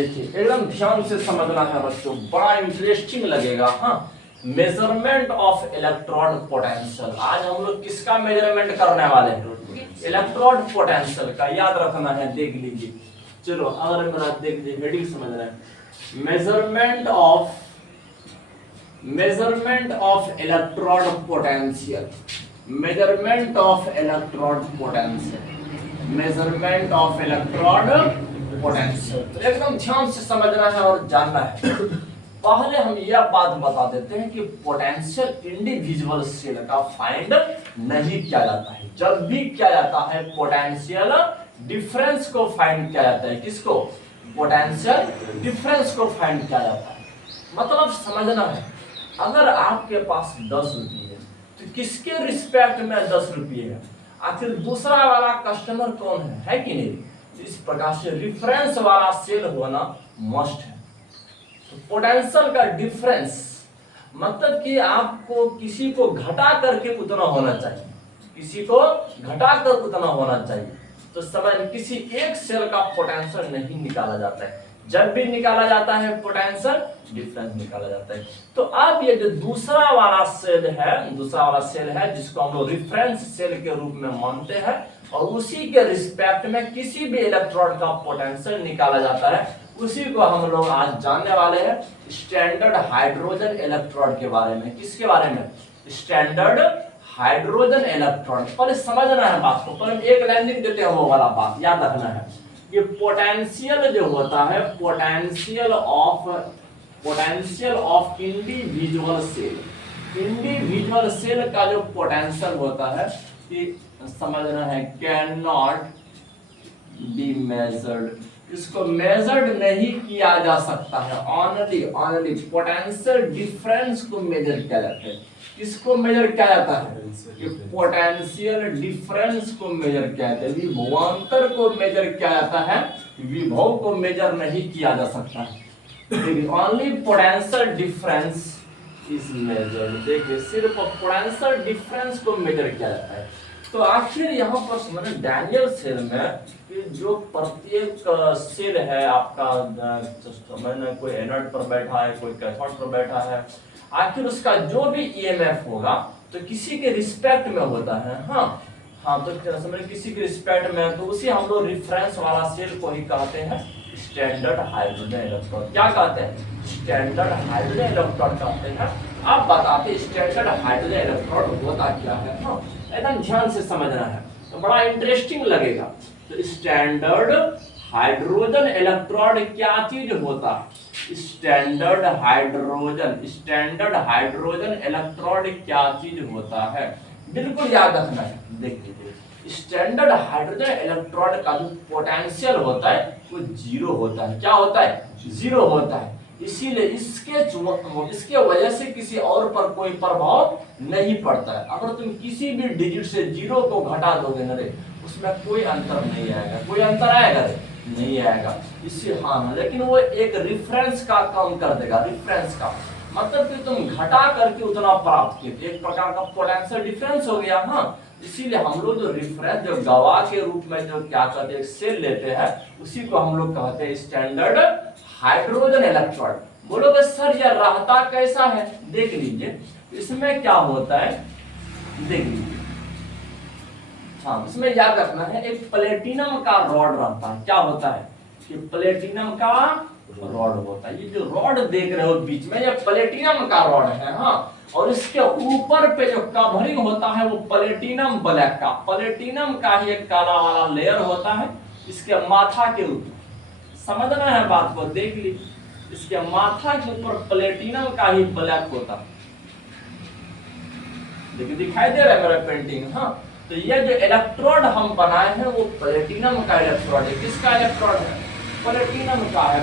देखिए एकदम ध्यान से समझना है बच्चों, बड़ा इंटरेस्टिंग लगेगा। हाँ, मेजरमेंट ऑफ इलेक्ट्रोड पोटेंशियल। आज हम लोग किसका मेजरमेंट करने वाले हैं? इलेक्ट्रोड पोटेंशियल का। याद रखना है, देख लीजिए। चलो अगर मेरा देख लीजिए, हेडिंग समझ रहे हैं। Measurement of electrode potential. Measurement of electrode potential. Measurement of electrode potential. तो एकदम ध्यान से समझना है और जानना है। पहले हम यह बात बता देते हैं कि पोटेंशियल इंडिविजुअल सेल का फाइंड नहीं किया जाता है। जब भी किया जाता है पोटेंशियल डिफरेंस को फाइंड किया जाता है। किसको? पोटेंशियल डिफरेंस को फाइंड किया जाता है। मतलब समझना है, अगर आपके पास 10 रुपये है तो किसके रिस्पेक्ट में 10 रुपये है? आखिर दूसरा वाला कस्टमर कौन है कि नहीं? इस प्रकार से रिफरेंस वाला सेल होना मस्ट है। तो पोटेंशियल का डिफरेंस मतलब कि आपको किसी को घटा करके उतना होना चाहिए, किसी को घटा कर उतना होना चाहिए। तो समझ, किसी एक सेल का पोटेंशियल नहीं निकाला जाता है। जब भी निकाला जाता है पोटेंशियल डिफरेंस निकाला जाता है। तो अब ये जो दूसरा वाला सेल है जिसको हम लोग रेफरेंस सेल के रूप में मानते हैं, और उसी के रिस्पेक्ट में किसी भी इलेक्ट्रोड का पोटेंशियल निकाला जाता है, उसी को हम लोग आज जानने वाले हैं स्टैंडर्ड हाइड्रोजन इलेक्ट्रोड के बारे में। किसके बारे में? Standard hydrogen electrode. पहले समझना है बात को, पहले एक लाइन लिख देते हैं, वो वाला बात याद रखना है। ये पोटेंशियल जो होता है, पोटेंशियल ऑफ इंडिविजुअल सेल का जो पोटेंशियल होता है कि समझना है, कैन नॉट बी मेजर्ड। इसको मेजर्ड नहीं किया जा सकता है। ऑनली पोटेंशियल डिफरेंस को मेजर किया जाता है। किसको मेजर किया जाता है? पोटेंशियल डिफरेंस को मेजर किया जाता है। विभवांतर को मेजर किया जाता है, विभव को मेजर नहीं किया जा सकता है। Only potential difference is measured. देखिए, सिर्फ पोटेंशियल डिफरेंस को मेजर किया जाता है। तो आखिर यहाँ पर समझे, डैनियल सेल में जो प्रत्येक सेल है आपका, मैंने कोई एनोड पर बैठा है, कोई कैथोड पर बैठा है, आखिर उसका जो भी ईएमएफ होगा तो किसी के रिस्पेक्ट में होता है। हाँ, तो समझे किसी के रिस्पेक्ट में, तो उसी हम लोग रेफरेंस वाला सेल को ही कहते हैं स्टैंडर्ड हाइड्रोजन इलेक्ट्रोड। क्या कहते हैं? स्टैंडर्ड हाइड्रोजन इलेक्ट्रोड कहते हैं। अब बताते स्टैंडर्ड हाइड्रोजन इलेक्ट्रोड होता क्या है। हाँ, एकदम ध्यान से समझना है, तो बड़ा इंटरेस्टिंग लगेगा। तो स्टैंडर्ड हाइड्रोजन इलेक्ट्रोड क्या चीज होता है? स्टैंडर्ड हाइड्रोजन इलेक्ट्रोड क्या चीज होता है? बिल्कुल याद रखना है। देख लीजिए, स्टैंडर्ड हाइड्रोजन इलेक्ट्रोड का जो पोटेंशियल होता है वो 0 होता है। क्या होता है? 0 होता है। इसीलिए इसके वजह से किसी और पर कोई प्रभाव नहीं पड़ता है। अगर तुम किसी भी डिजिट से 0 को घटा दोगे ना रे, उसमें कोई अंतर नहीं आएगा। कोई अंतर आएगा रे? नहीं आएगा। इससे हाँ, लेकिन वो एक रेफरेंस का काम कर देगा। रेफरेंस का मतलब कि तुम घटा करके उतना प्राप्त किए, एक प्रकार का पोटेंशियल डिफरेंस हो गया। हाँ, इसीलिए हम लोग जो रेफरेंस, जो गवाह के रूप में जो क्या कहते हैं, सेल लेते हैं, उसी को हम लोग कहते हैं स्टैंडर्ड हाइड्रोजन इलेक्ट्रोड। बोलोगे सर यह रहता कैसा है? देख लीजिए, इसमें क्या होता है, देख लीजिए। हाँ, इसमें याद रखना है, एक प्लेटिनम का रॉड रहता है। क्या होता है? कि प्लेटिनम का रॉड होता है। ये जो रॉड देख रहे हो बीच में, ये प्लेटिनम का रॉड है। हाँ, और इसके ऊपर पे जो कवरिंग होता है वो प्लेटिनम ब्लैक का, प्लेटिनम का ही एक काला वाला लेयर होता है इसके माथा के ऊपर। समझना है बात को, देख लीजिए, इसके माथा के ऊपर प्लेटिनम का ही ब्लैक होता है। देखिए, दिखाई दे रहा है मेरा पेंटिंग। हाँ, तो ये जो इलेक्ट्रोड हम बनाए हैं वो प्लेटिनम का इलेक्ट्रोड है। किसका इलेक्ट्रोड है? प्लेटिनम का है।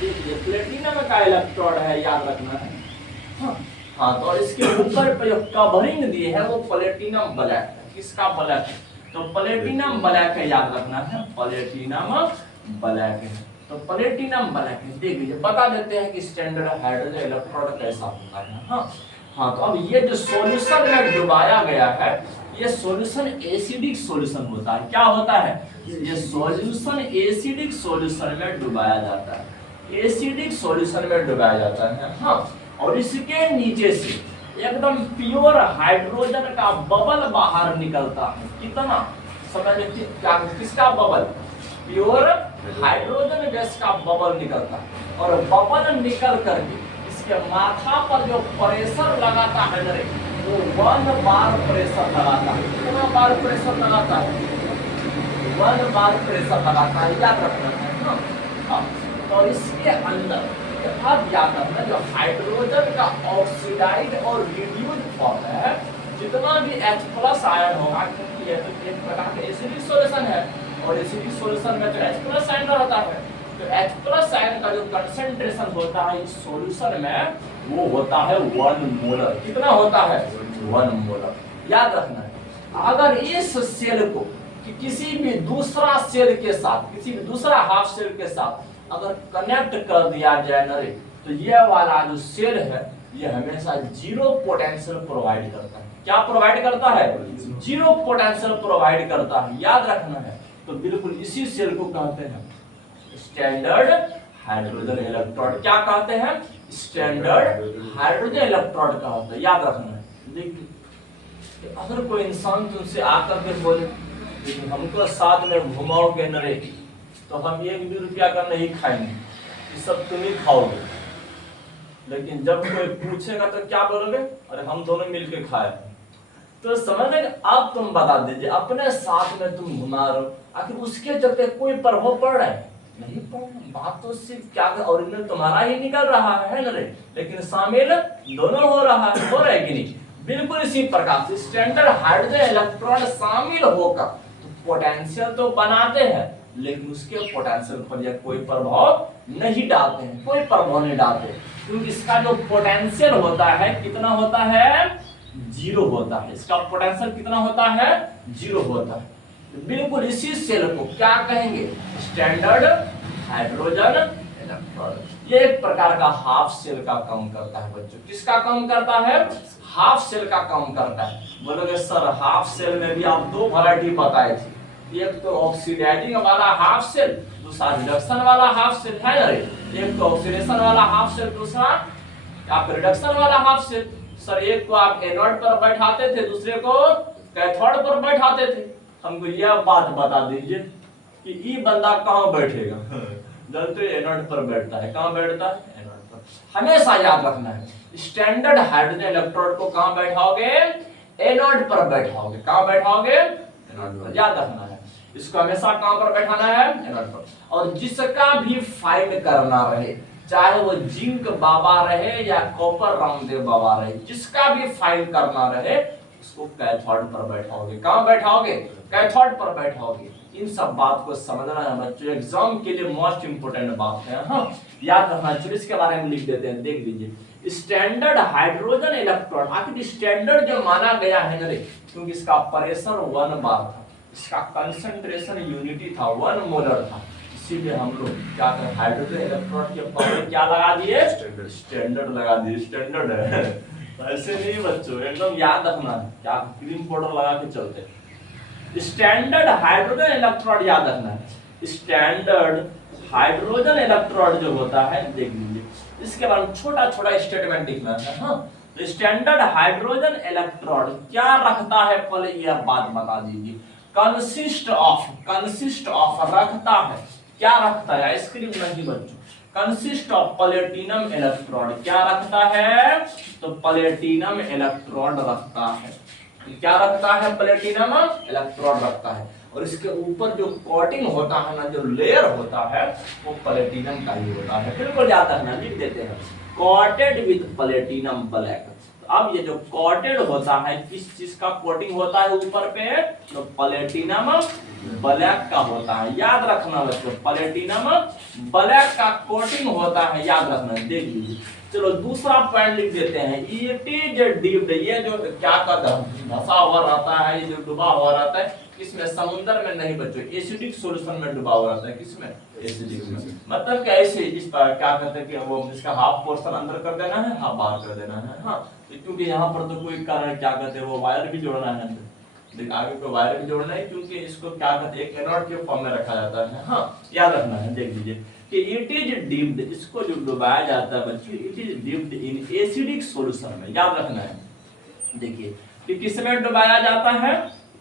देखिए, प्लेटिनम का इलेक्ट्रोड है, याद रखना है। हाँ, तो इसके ऊपर पे जो कवरिंग दी है वो प्लेटिनम ब्लैक है। किसका ब्लैक है? तो प्लेटिनम ब्लैक है, याद रखना है, प्लेटिनम ब्लैक है। तो प्लेटिनम ब्लैक है। देख लीजिए, बता देते हैं कि स्टैंडर्ड हाइड्रोजन इलेक्ट्रोड कैसा होता है। हाँ, तो अब ये जो सॉल्यूशन में डुबाया गया है ये सॉल्यूशन एसिडिक सॉल्यूशन होता है। क्या होता है? ये सॉल्यूशन एसिडिक सॉल्यूशन में डुबाया जाता है, एसिडिक सॉल्यूशन में डुबाया जाता है। हाँ, और इसके नीचे से एकदम प्योर हाइड्रोजन का बबल बाहर निकलता है। कितना समझ लीजिए, क्या किसका बबल? प्योर हाइड्रोजन गैस का बबल निकलता है। और बबल निकल करके इसके माथा पर जो प्रेशर लगाता है ना, वो 1 बार प्रेशर लगाता है। कितना बार प्रेशर लगाता है? 1 बार प्रेशर लगाता है, याद रखना है। हाँ, और इसके अंदर अब याद रखना, जो हाइड्रोजन का ऑक्सीडाइड और रिड्यूस्ड फॉर्म है, जितना भी H+ आयन होगा, क्योंकि ये तो एक प्रकार का एसिडिक सॉल्यूशन है, और एसिडिक सॉल्यूशन में तो H+ आयन रहता है, तो H+ आयन का जो कंसंट्रेशन होता है इस सॉल्यूशन में, वो होता है 1 मोलर। कितना होता है? 1 मोलर। याद रखना है। अगर इस सेल को किसी भी दूसरा सेल के साथ, किसी भी दूसरा हाफ सेल के साथ अगर कनेक्ट कर दिया जाए ना रे, तो ये वाला जो सेल है ये हमेशा 0 पोटेंशियल प्रोवाइड करता है। क्या प्रोवाइड करता है? 0 पोटेंशियल प्रोवाइड करता है। याद रखना है। तो बिल्कुल इसी सेल को कहते हैं स्टैंडर्ड हाइड्रोजन इलेक्ट्रोड। क्या कहते हैं? स्टैंडर्ड हाइड्रोजन इलेक्ट्रोड कहते हैं। याद रखना है। देखिए, अगर कोई इंसान तुमसे आकर के बोले हमको साथ में घुमाओगे न रे, तो हम 1 भी रुपया का नहीं खाएंगे, ये सब तुम ही खाओगे। लेकिन जब कोई पूछेगा तो क्या बोलोगे? अरे हम दोनों मिलके खाए। तो समझ में, अब तुम बता दीजिए, अपने साथ में तुम घुमा रहे हो, आखिर उसके चलते कोई प्रभाव पड़ रहा है? नहीं पड़ रहा। बात तो सिर्फ क्या ओरिजिनल तुम्हारा ही निकल रहा है ना रे, लेकिन शामिल दोनों हो रहा है। हो रहा है कि नहीं? बिल्कुल इसी प्रकार से स्टैंडर्ड हाइड्रोजन इलेक्ट्रॉन शामिल होकर तो पोटेंशियल तो बनाते हैं, लेकिन उसके पोटेंशियल पर यह कोई प्रभाव नहीं डालते हैं, कोई प्रभाव नहीं डालते, क्योंकि इसका जो पोटेंशियल होता है कितना होता है? 0 होता है। इसका पोटेंशियल कितना होता है? 0 होता है। तो बिल्कुल इसी सेल को क्या कहेंगे? Standard hydrogen electrode. ये एक प्रकार का हाफ सेल का काम करता है बच्चों। किसका काम करता है? हाफ सेल का काम करता है। बोलोगे सर हाफ सेल में भी आप 2 वैरायटी बताए थे, एक तो ऑक्सीडाइजिंग वाला हाफ सेल, दूसरा रिडक्शन वाला हाफ सेल है ना रे। एक तो ऑक्सीडेशन वाला हाफ सेल, दूसरा आप रिडक्शन वाला हाफ सेल। सर एक को आप एनोड पर बैठाते थे, दूसरे को कैथोड पर बैठाते थे। हमको यह बात बता दीजिए कि ये बंदा कहाँ बैठेगा? जल्दी एनोड पर बैठता है। कहाँ बैठता है? एनोड पर। हमेशा याद रखना है, स्टैंडर्ड हाइड्रोजन इलेक्ट्रोड को कहाँ बैठाओगे? एनोड पर बैठाओगे। कहाँ बैठाओगे? एनोड पर। याद रखना है, इसको हमेशा कहां पर बैठाना है? एनोड पर। और जिसका भी फाइंड करना रहे, चाहे वो जिंक बाबा रहे या कॉपर रामदेव बाबा रहे, जिसका भी फाइंड करना रहे उसको कैथोड पर बैठाओगे। कहां बैठाओगे? कैथोड पर बैठाओगे। इन सब बात को समझना है बच्चों, एग्जाम के लिए मोस्ट इंपोर्टेंट बात है। हाँ, याद रखना। चलिए इसके बारे में लिख देते हैं, देख लीजिए। स्टैंडर्ड हाइड्रोजन इलेक्ट्रोड, आखिर स्टैंडर्ड जो माना गया है ना रे, क्योंकि इसका प्रेशर 1 बार था, इसका कंसंट्रेशन यूनिटी था, 1 मोलर था, इसीलिए हम लोग क्या करें? हाइड्रोजन इलेक्ट्रोड के पहले क्या लगा दिए? स्टैंडर्ड लगा दिए। स्टैंडर्ड है, ऐसे नहीं बच्चों, एकदम याद रखना है। क्या क्रीम पाउडर लगा के चलते हैं। स्टैंडर्ड हाइड्रोजन इलेक्ट्रोड याद रखना है। स्टैंडर्ड हाइड्रोजन इलेक्ट्रोड जो होता है, देख लीजिए, इसके बारे में छोटा छोटा स्टेटमेंट लिखना है। हाँ, तो स्टैंडर्ड हाइड्रोजन इलेक्ट्रोड क्या रखता है, पहले यह बात बता दीजिए। कंसिस्ट ऑफ रखता है। क्या रखता है? आइसक्रीम नहीं बच्चों, कंसिस्ट ऑफ प्लेटिनम इलेक्ट्रोड। क्या रखता है? तो प्लेटिनम इलेक्ट्रोड रखता है। क्या रखता है? प्लेटिनम इलेक्ट्रोड रखता है। और इसके ऊपर जो कोटिंग होता है ना, जो लेयर होता है, वो प्लेटिनम का ही होता है। बिल्कुल याद रखना, लिख देते हैं कोटेड विद प्लेटिनम ब्लैक। अब ये जो कोटेड होता है, किस चीज का कोटिंग होता है ऊपर पे? तो प्लेटिनम ब्लैक का होता है। याद रखना बच्चों, प्लेटिनम ब्लैक का कोटिंग होता है, याद रखना। देख लीजिए, चलो दूसरा पॉइंट लिख देते हैं। इट इज डीप्ड, ये जो क्या कहता है, धंसा हुआ रहता है, ये जो डूबा हुआ रहता है, किसमें? समुद्र में नहीं बच्चों, एसिडिक सॉल्यूशन में डूबा हुआ रहता है। किसमें? एसिडिक में। मतलब कि ऐसे इस पर क्या कहते हैं कि वो इसका हाफ पोर्शन अंदर कर देना है, हाफ बाहर कर देना है। हाँ, तो क्योंकि यहाँ पर तो कोई कारण क्या कहते हैं, वो वायर भी जोड़ना है, देख आगे को वायर भी जोड़ना है, क्योंकि इसको क्या कहते हैं, एक एनोड के फॉर्म में रखा जाता है। हाँ याद रखना है, देख लीजिए कि इट इज डिप्ड, इसको जो डुबाया जाता है बच्चों, it is dipped in acidic solution में। याद रखना है, देखिए कि किस में डुबाया जाता है,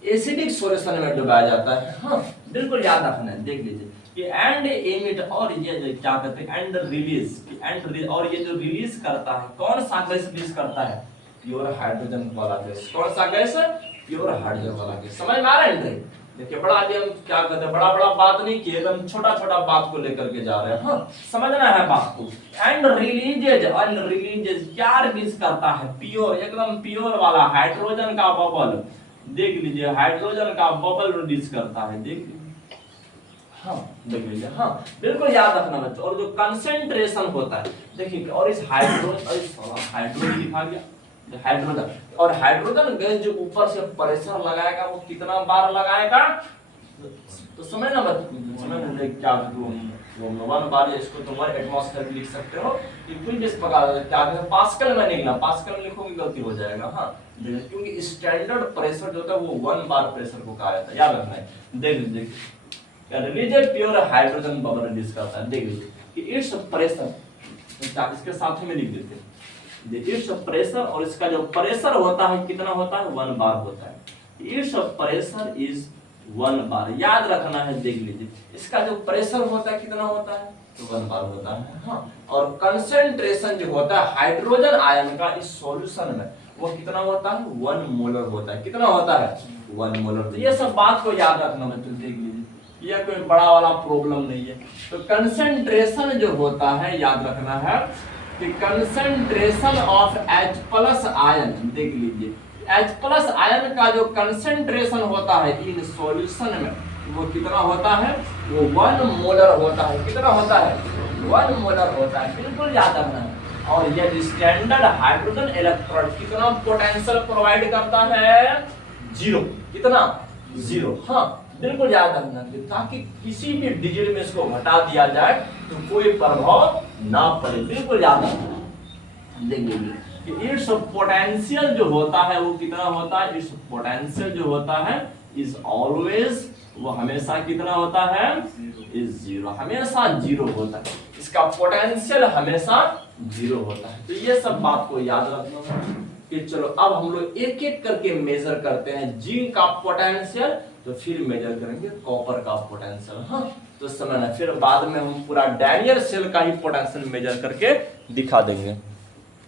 एसिडिक सॉल्यूशन में डुबाया जाता है। हाँ बिल्कुल याद रखना है, देख लीजिए कि एंड एमिट, और ये जो क्या कहते हैं एंड रिलीज, और ये जो रिलीज करता है, कौन सा गैस रिलीज करता है, प्योर हाइड्रोजन वाला गैस। कौन सा गैस, प्योर हाइड्रोजन वाला गैस। समझ में आ रहा है? देखिए बड़ा आदि हम क्या कहते हैं, बड़ा बड़ा बात नहीं किए, एकदम छोटा छोटा बात को लेकर के जा रहे हैं। हाँ समझना है बात को। एंड रिलीजेज क्या रिलीज करता है, प्योर, एकदम प्योर वाला हाइड्रोजन का बबल। देख लीजिए हाइड्रोजन का बबल रिलीज करता है, देख लीजिए। हाँ देख लीजिए, हाँ बिल्कुल याद रखना बच्चों। और जो कंसेंट्रेशन होता है, देखिए और इस हाइड्रोजन लिखा गया, हाइड्रोजन, और हाइड्रोजन गैस जो ऊपर से प्रेशर लगाएगा वो कितना बार लगाएगा, तो समझ ना बच्चों, समझ ना क्या वो 1 बार, इसको तुम एटमॉस्फेयर लिख सकते हो कि कोई भी इस प्रकार क्या कहते हैं, पास्कल में लिखना, पास्कल में लिखोगे गलती हो जाएगा। हाँ क्योंकि स्टैंडर्ड प्रेशर जो होता है वो 1 बार प्रेशर को कहा जाता है, याद रखना है। देख लीजिए release pure hydrogen bubble release करता है। देख लीजिए कि इट्स प्रेशर, इसके साथ में लिख देते हैं, इट्स प्रेशर, और इसका जो प्रेशर होता है कितना होता है, 1 बार होता है। इट्स प्रेशर इज 1 बार, याद रखना है। देख लीजिए इसका जो प्रेशर होता है कितना होता है, तो 1 बार होता है। हाँ और कंसेंट्रेशन जो होता है हाइड्रोजन आयन का इस सॉल्यूशन में वो कितना होता है, 1 मोलर होता है। कितना होता है, 1 मोलर। तो ये सब बात को याद रखना बच्चों, देख लीजिए यह कोई बड़ा वाला प्रॉब्लम नहीं है। तो कंसेंट्रेशन जो होता है, याद रखना है कि कंसेंट्रेशन ऑफ H+ आयन, देख लीजिए H+ आयन का जो कंसेंट्रेशन होता है इन सॉल्यूशन में वो कितना होता है, वो 1 मोलर होता है। कितना होता है, 1 मोलर होता है, बिल्कुल याद रखना है। और यह स्टैंडर्ड हाइड्रोजन इलेक्ट्रोड कितना पोटेंशियल प्रोवाइड करता है, 0। कितना, 0। हाँ बिल्कुल याद रखना, ताकि किसी भी डिजिट में इसको घटा दिया जाए तो कोई प्रभाव ना पड़े, बिल्कुल याद रखना। देखिए कि इट्स पोटेंशियल जो होता है वो कितना होता है, इट्स पोटेंशियल जो होता है इज ऑलवेज, वो हमेशा कितना होता है, इज 0, हमेशा 0 होता है। इसका पोटेंशियल हमेशा 0 होता है। तो ये सब बात को याद रखना है कि चलो अब हम लोग एक एक करके मेजर करते हैं जिंक का पोटेंशियल, तो फिर मेजर करेंगे कॉपर का पोटेंशियल। हाँ तो समझना, फिर बाद में हम पूरा डैनियल सेल का ही पोटेंशियल मेजर करके दिखा देंगे।